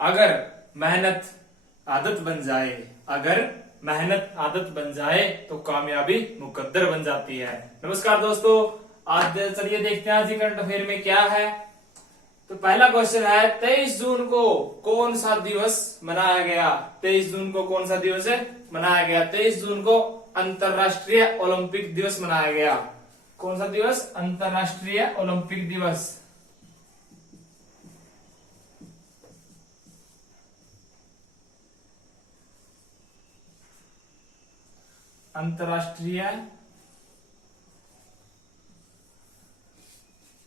अगर मेहनत आदत बन जाए, अगर मेहनत आदत बन जाए तो कामयाबी मुकद्दर बन जाती है। नमस्कार दोस्तों, आज चलिए देखते हैं आज की करंट अफेयर में क्या है। तो पहला क्वेश्चन है 23 जून को कौन सा दिवस मनाया गया? 23 जून को कौन सा दिवस मनाया गया? 23 जून को अंतरराष्ट्रीय ओलंपिक दिवस मनाया गया। कौन सा दिवस? अंतरराष्ट्रीय ओलंपिक दिवस। अंतरराष्ट्रीय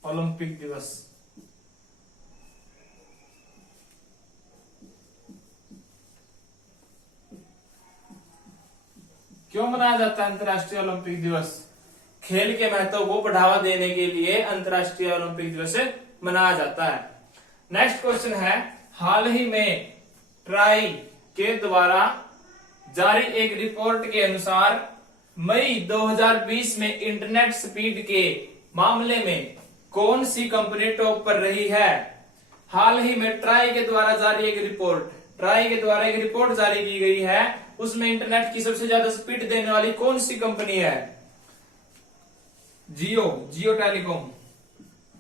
ओलंपिक दिवस। क्यों मनाया जाता है अंतरराष्ट्रीय ओलंपिक दिवस? खेल के महत्व को बढ़ावा देने के लिए अंतरराष्ट्रीय ओलंपिक दिवस मनाया जाता है। नेक्स्ट क्वेश्चन है, हाल ही में ट्राई के द्वारा जारी एक रिपोर्ट के अनुसार मई 2020 में इंटरनेट स्पीड के मामले में कौन सी कंपनी टॉप पर रही है? हाल ही में ट्राई के द्वारा जारी एक रिपोर्ट जारी की गई है, उसमें इंटरनेट की सबसे ज्यादा स्पीड देने वाली कौन सी कंपनी है? जियो टेलीकॉम।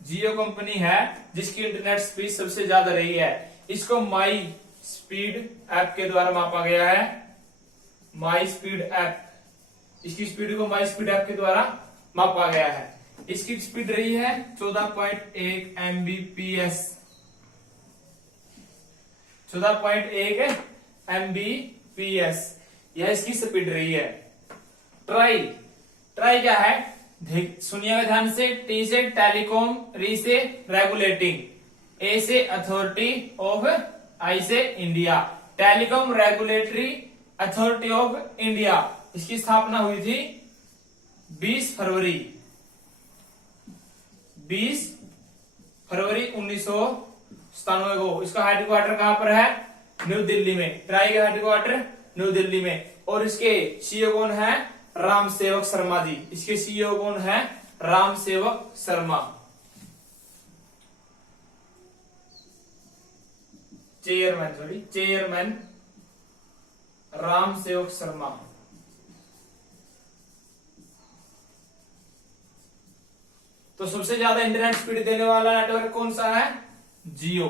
जियो कंपनी है जिसकी इंटरनेट स्पीड सबसे ज्यादा रही है। इसको माई स्पीड ऐप के द्वारा मापा गया है। माई स्पीड ऐप, इसकी स्पीड को माई स्पीड ऐप के द्वारा मापा गया है। इसकी स्पीड रही है 14.1 MBps। 14.1 MBps यह इसकी स्पीड रही है। ट्राई क्या है? सुनिएगा ध्यान से। टी से टेलीकॉम, री से रेगुलेटिंग, ए से अथॉरिटी ऑफ, आई से India. Telecom regulatory authority of India. इसकी स्थापना हुई थी 20 फरवरी 1997 को। इसका हेडक्वार्टर कहां पर है? न्यू दिल्ली में। ट्राई का हेडक्वार्टर न्यू दिल्ली में। और इसके सीईओ कौन है? राम सेवक शर्मा जी। इसके सीईओ कौन है? राम सेवक शर्मा। चेयरमैन राम सेवक शर्मा। तो सबसे ज्यादा इंटरनेट स्पीड देने वाला नेटवर्क कौन सा है? जियो।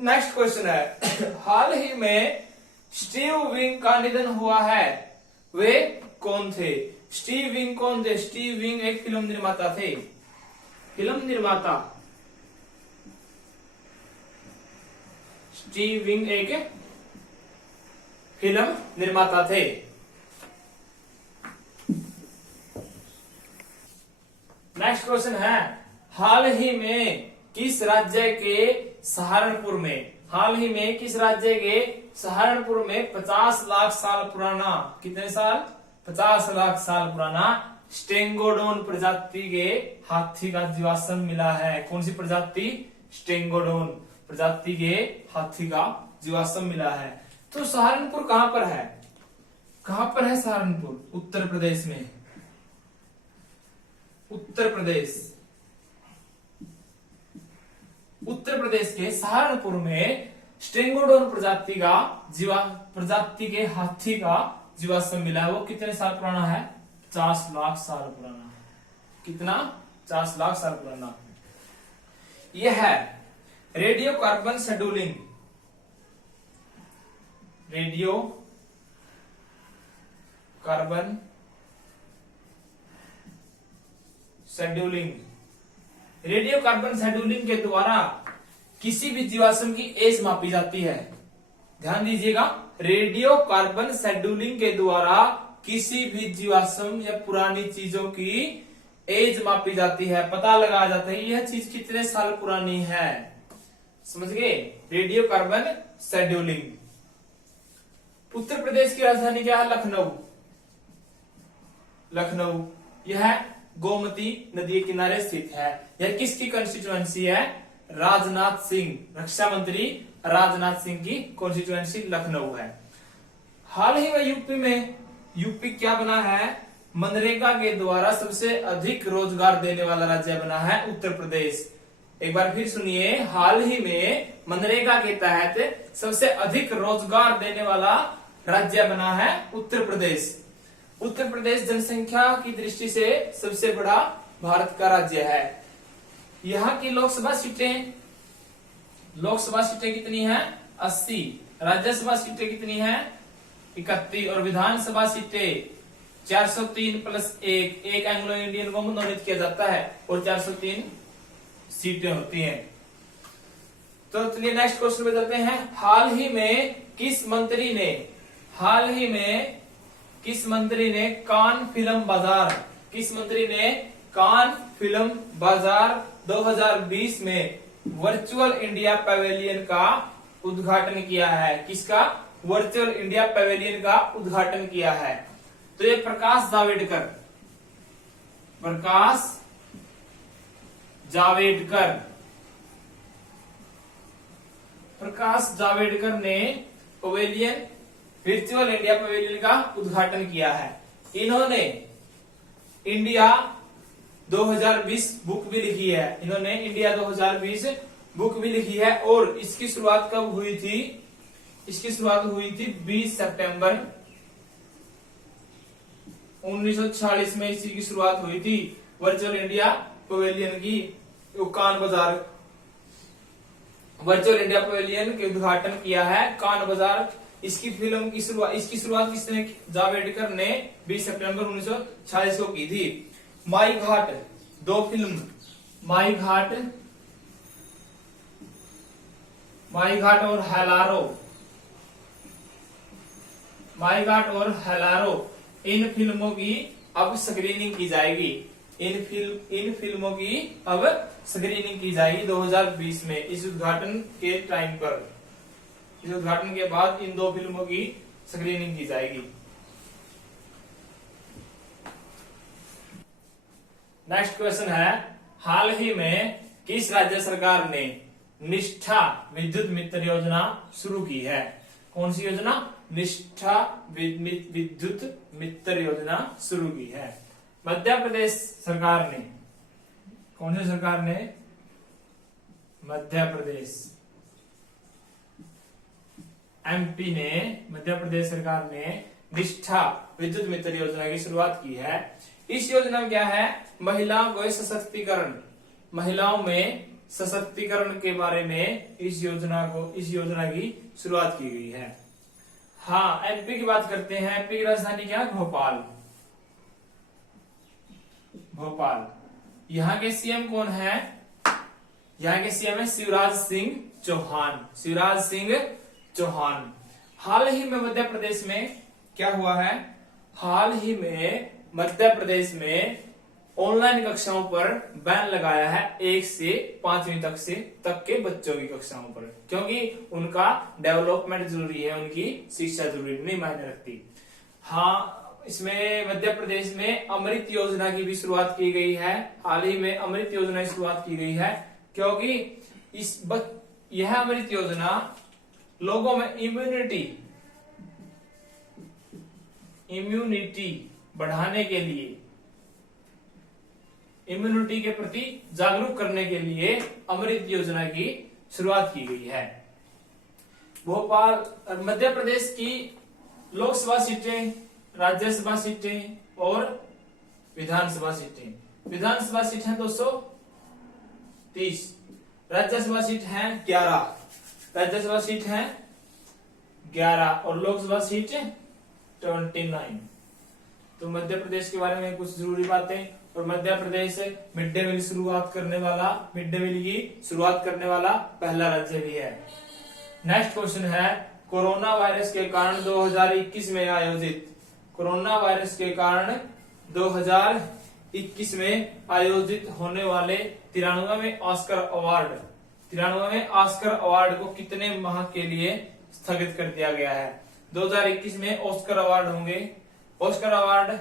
नेक्स्ट क्वेश्चन है, हाल ही में स्टीव विंग का निधन हुआ है, वे कौन थे? स्टीव विंग कौन थे? स्टीव विंग एक फिल्म निर्माता थे। स्टीव विंग एक फिल्म निर्माता थे। नेक्स्ट क्वेश्चन है, हाल ही में किस राज्य के सहारनपुर में 50 लाख साल पुराना, कितने साल? 50 लाख साल पुराना स्टेंगोडोन प्रजाति के हाथी का जीवाश्म मिला है। कौन सी प्रजाति? स्टेंगोडोन प्रजाति के हाथी का जीवाश्म मिला है। तो सहारनपुर कहां पर है? सहारनपुर उत्तर प्रदेश में। उत्तर प्रदेश के सहारनपुर में स्टेंगोडोन प्रजाति के हाथी का जीवाश्म मिला है। वो कितने साल पुराना है? 50 लाख साल पुराना। कितना? 50 लाख साल पुराना। यह है radio carbon scheduling. Radio carbon scheduling के द्वारा किसी भी जीवाश्म की एज मापी जाती है। ध्यान दीजिएगा, रेडियो कार्बन शेड्यूलिंग के द्वारा किसी भी जीवाश्म या पुरानी चीजों की एज मापी जाती है, पता लगाया जाता है यह चीज कितने साल पुरानी है। समझ गए? Radio carbon scheduling. Uttar Pradesh की राजधानी क्या है? लखनऊ। यह गोमती नदी के किनारे स्थित है। यह किसकी कंस्टिट्यूएंसी है? राजनाथ सिंह, रक्षा मंत्री राजनाथ सिंह की कॉन्स्टिट्यूएंसी लखनऊ है। हाल ही में यूपी क्या बना है? मनरेगा के द्वारा सबसे अधिक रोजगार देने वाला राज्य बना है उत्तर प्रदेश। एक बार फिर सुनिए, हाल ही में मनरेगा के तहत सबसे अधिक रोजगार देने वाला राज्य बना है उत्तर प्रदेश। उत्तर प्रदेश जनसंख्या की दृष्टि से सबसे बड़ा भारत का राज्य है। यहाँ की लोकसभा सीटें कितनी हैं? 80। राज्यसभा सीटें कितनी हैं? 31। और विधानसभा सीटें 403 प्लस एक एंग्लो इंडियन को मनोनीत किया जाता है और 403 सीटें होती हैं। तो चलिए नेक्स्ट क्वेश्चन में चलते हैं। हाल ही में किस मंत्री ने कान फिल्म बाजार 2020 में वर्चुअल इंडिया पवेलियन का उद्घाटन किया है? किसका? वर्चुअल इंडिया पवेलियन का उद्घाटन किया है। तो ये प्रकाश जावड़ेकर ने वर्चुअल इंडिया पवेलियन का उद्घाटन किया है। इन्होंने इंडिया 2020 बुक भी लिखी है। और इसकी शुरुआत कब हुई थी? इसकी शुरुआत हुई थी 20 सितंबर 1946 में। इसी की शुरुआत हुई थी वर्चुअल इंडिया पवेलियन की। कान बाजार वर्चुअल इंडिया पवेलियन के उद्घाटन किया है कान बाजार। इसकी शुरुआत किसने? जावड़ेकर ने 20 सितंबर 1946 को की थी। माई घाट 2 फिल्म, माई घाट और हेलारो, इन फिल्मों की अब स्क्रीनिंग की जाएगी। इन फिल्मों की अब स्क्रीनिंग की जाएगी 2020 में। इस उद्घाटन के टाइम पर, इस उद्घाटन के बाद इन 2 फिल्मों की स्क्रीनिंग की जाएगी। नेक्स्ट क्वेश्चन है, हाल ही में किस राज्य सरकार ने निष्ठा विद्युत मित्र योजना शुरू की है? कौन सी योजना? निष्ठा विद्युत मित्र योजना शुरू की है। मध्य प्रदेश सरकार ने, कौन सी सरकार ने? मध्य प्रदेश एमपी ने, मध्य प्रदेश सरकार ने निष्ठा विद्युत मित्र योजना की शुरुआत की है। इस योजना में क्या है? महिलाओं को सशक्तिकरण, महिलाओं में सशक्तिकरण के बारे में इस योजना की शुरुआत की गई है। हाँ, एमपी की बात करते हैं। एमपी की राजधानी क्या है? भोपाल। यहाँ के सीएम कौन है? यहाँ के सीएम है शिवराज सिंह चौहान। हाल ही में मध्य प्रदेश में क्या हुआ है? हाल ही में मध्य प्रदेश में ऑनलाइन कक्षाओं पर बैन लगाया है 1 से 5वीं तक के बच्चों की कक्षाओं पर, क्योंकि उनका डेवलपमेंट जरूरी है, उनकी शिक्षा जरूरी नहीं मायने रखती। हाँ, इसमें मध्य प्रदेश में अमृत योजना की भी शुरुआत की गई है। हाल ही में अमृत योजना की शुरुआत की गई है, क्योंकि यह अमृत योजना लोगों में इम्यूनिटी बढ़ाने के लिए, इम्यूनिटी के प्रति जागरूक करने के लिए अमृत योजना की शुरुआत की गई है। भोपाल मध्य प्रदेश की लोकसभा सीटें, राज्यसभा सीटें और विधानसभा सीटें। विधानसभा सीट है 230, राज्यसभा सीट है 11, राज्यसभा सीट है 11 और लोकसभा सीट 29। तो मध्य प्रदेश के बारे में कुछ जरूरी बातें। और Madhya Pradesh mid day meal की शुरुआत करने वाला पहला राज्य भी है। नेक्स्ट क्वेश्चन है, कोरोना वायरस के कारण 2021 में आयोजित होने वाले 93वें ऑस्कर अवार्ड को कितने माह के लिए स्थगित कर दिया गया है? 2021 में ऑस्कर अवार्ड होंगे। ऑस्कर अवार्ड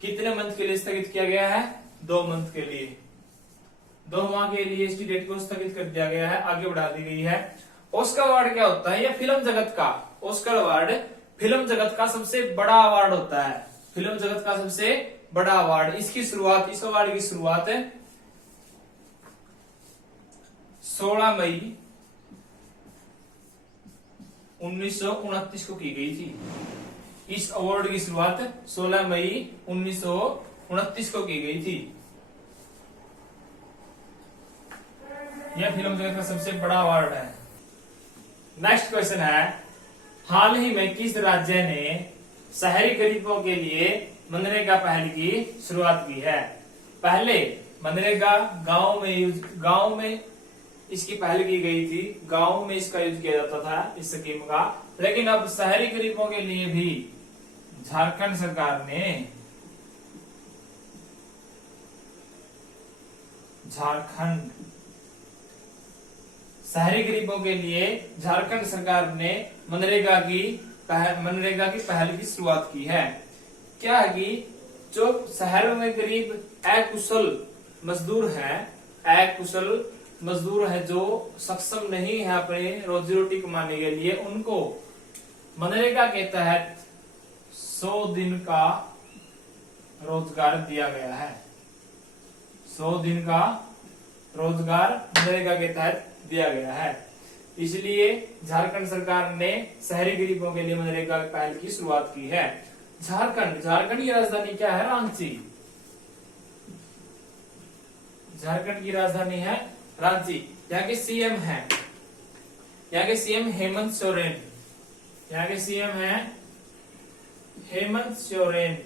कितने मंथ के लिए स्थगित किया गया है? 2 मंथ के लिए, 2 माह के लिए इसकी डेट को स्थगित कर दिया गया है, आगे बढ़ा दी गई है। ऑस्कर अवार्ड क्या होता है? यह फिल्म जगत का, ऑस्कर अवार्ड फिल्म जगत का सबसे बड़ा अवार्ड होता है, फिल्म जगत का सबसे बड़ा अवार्ड। इस अवार्ड की शुरुआत 16 मई 1929 को की गई थी। इस अवार्ड की शुरुआत 16 मई 1929 को की गई थी। यह फिल्म जगत का सबसे बड़ा अवार्ड है। नेक्स्ट क्वेश्चन है, हाल ही में किस राज्य ने शहरी गरीबों के लिए मनरेगा पहल की शुरुआत की है? पहले मनरेगा गांव में इसकी पहल की गई थी, गांव में इसका यूज किया जाता था इस स्कीम का, लेकिन अब शहरी गरीबों के लिए भी झारखंड सरकार ने मनरेगा की पहल की शुरुआत की है। क्या है कि जो शहरों में गरीब अकुशल मजदूर है जो सक्षम नहीं है अपने रोजी रोटी कमाने के लिए, उनको मनरेगा के तहत 100 दिन का रोजगार दिया गया है। 100 दिन का रोजगार मनरेगा के तहत दिया गया है। इसलिए झारखंड सरकार ने शहरी गरीबों के लिए मनरेगा पहल की शुरुआत की है। झारखंड की राजधानी क्या है? रांची। झारखंड की राजधानी है रांची। यहाँ के सीएम हेमंत सोरेन। यहाँ के सीएम है हेमंत सोरेन।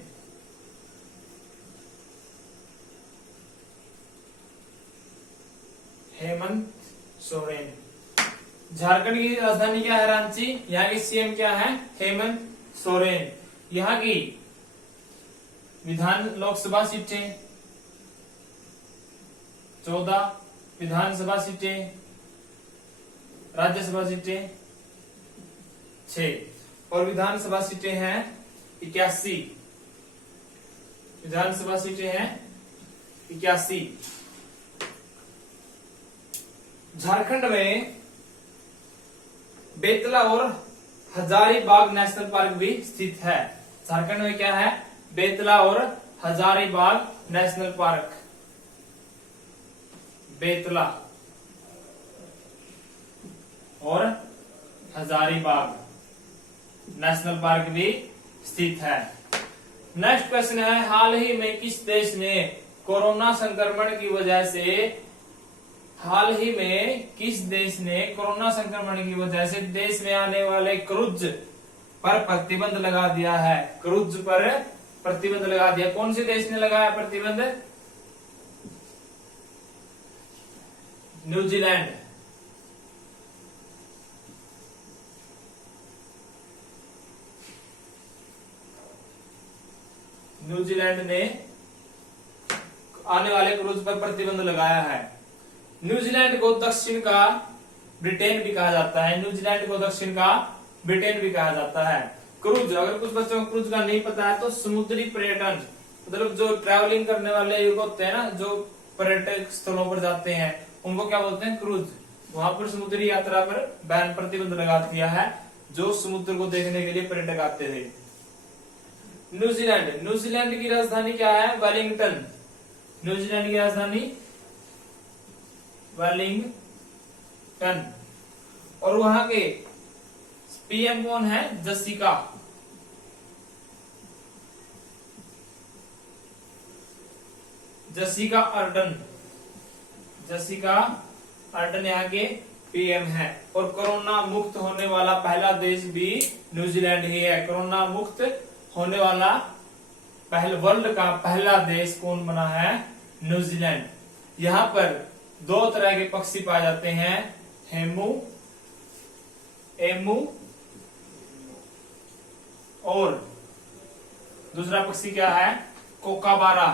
झारखंड की राजधानी क्या है? रांची। यहाँ के सीएम क्या है? हेमंत सोरेन। यहाँ की लोकसभा सीटें 14, विधानसभा सीटें, राज्यसभा सीटें 6 और विधानसभा सीटें हैं 81। विधानसभा सीटें हैं 81। झारखंड में बेतला और हजारीबाग नेशनल पार्क भी स्थित है। झारखंड में क्या है? बेतला और हजारीबाग नेशनल पार्क। बेतला और हजारीबाग नेशनल पार्क भी स्थित है। नेक्स्ट क्वेश्चन है, हाल ही में किस देश ने कोरोना संक्रमण की वजह से देश में आने वाले क्रूज पर प्रतिबंध लगा दिया है? क्रूज पर प्रतिबंध लगा दिया। कौन से देश ने लगाया प्रतिबंध? न्यूजीलैंड। न्यूजीलैंड ने आने वाले क्रूज पर प्रतिबंध लगाया है। न्यूजीलैंड को दक्षिण का ब्रिटेन भी कहा जाता है। न्यूजीलैंड को दक्षिण का ब्रिटेन भी कहा जाता है। क्रूज, अगर कुछ बच्चों को क्रूज का नहीं पता है तो समुद्री पर्यटन, मतलब जो ट्रैवलिंग करने वाले युग होते हैं ना, जो पर्यटक स्थलों पर जाते हैं, उनको क्या बोलते हैं? क्रूज। वहां पर समुद्री यात्रा पर बैन प्रतिबंध लगा दिया है, जो समुद्र को देखने के लिए पर्यटक आते थे। न्यूजीलैंड की राजधानी क्या है? वेलिंगटन। न्यूजीलैंड की राजधानी वेलिंगटन। और वहां के पीएम कौन है? जसिका अर्डन यहाँ के पीएम है। और कोरोना मुक्त होने वाला पहला देश भी न्यूजीलैंड ही है। कोरोना मुक्त होने वाला वर्ल्ड का पहला देश कौन बना है? न्यूजीलैंड। यहाँ पर 2 तरह के पक्षी पाए जाते हैं, एमू और दूसरा पक्षी क्या है? कोकाबारा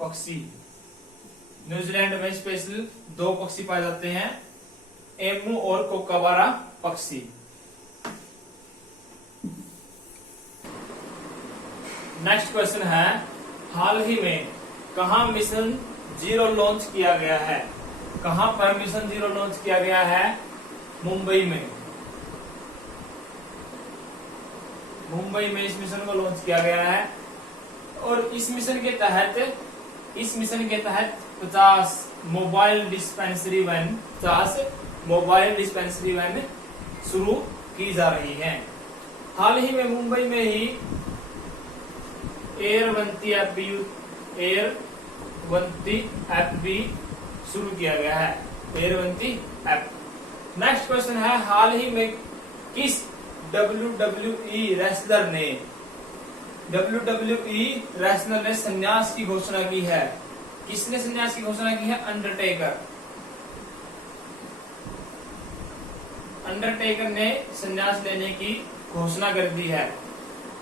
पक्षी। न्यूजीलैंड में स्पेशल 2 पक्षी पाए जाते हैं, एमू और कोकाबारा पक्षी। नेक्स्ट क्वेश्चन है, हाल ही में कहां मिशन 0 लॉन्च किया गया है? कहां पर मिशन 0 लॉन्च किया गया है? मुंबई में। मुंबई में इस मिशन को लॉन्च किया गया है। और इस मिशन के तहत इस मिशन के तहत 50 मोबाइल डिस्पेंसरी वैन शुरू की जा रही है। हाल ही में मुंबई में ही एयरवंती ऐप भी शुरू किया गया है, एयरवंती ऐप। नेक्स्ट क्वेश्चन है, हाल ही में किस WWE रेसलर ने संन्यास की घोषणा की है? किसने संन्यास की घोषणा की है? अंडरटेकर ने संन्यास लेने की घोषणा कर दी है।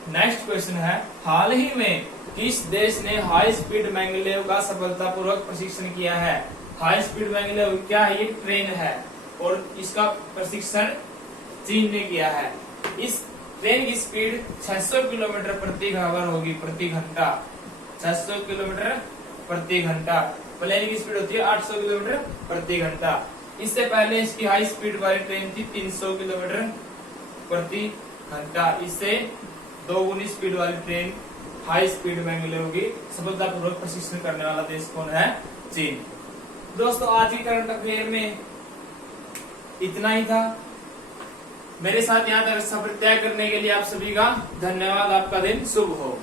नेक्स्ट क्वेश्चन है, हाल ही में किस देश ने हाई स्पीड मैंगलेव का सफलतापूर्वक प्रशिक्षण किया है? हाई स्पीड मैंगलेव क्या है? ये ट्रेन है और इसका प्रशिक्षण चीन ने किया है। इस ट्रेन की स्पीड 600 किलोमीटर प्रति आवर होगी, प्रति घंटा 600 किलोमीटर प्रति घंटा। प्लेन की स्पीड होती है 800 किलोमीटर प्रति घंटा। इससे पहले इसकी हाई स्पीड वाली ट्रेन थी 300 किलोमीटर प्रति घंटा। इससे 2 गुनी स्पीड वाली ट्रेन हाई स्पीड मैंगलेव की सफलतापूर्वक प्रशिक्षण करने वाला देश कौन है? चीन। दोस्तों आज की करंट अफेयर में इतना ही था। मेरे साथ यहाँ तक सफर तय करने के लिए आप सभी का धन्यवाद। आपका दिन शुभ हो।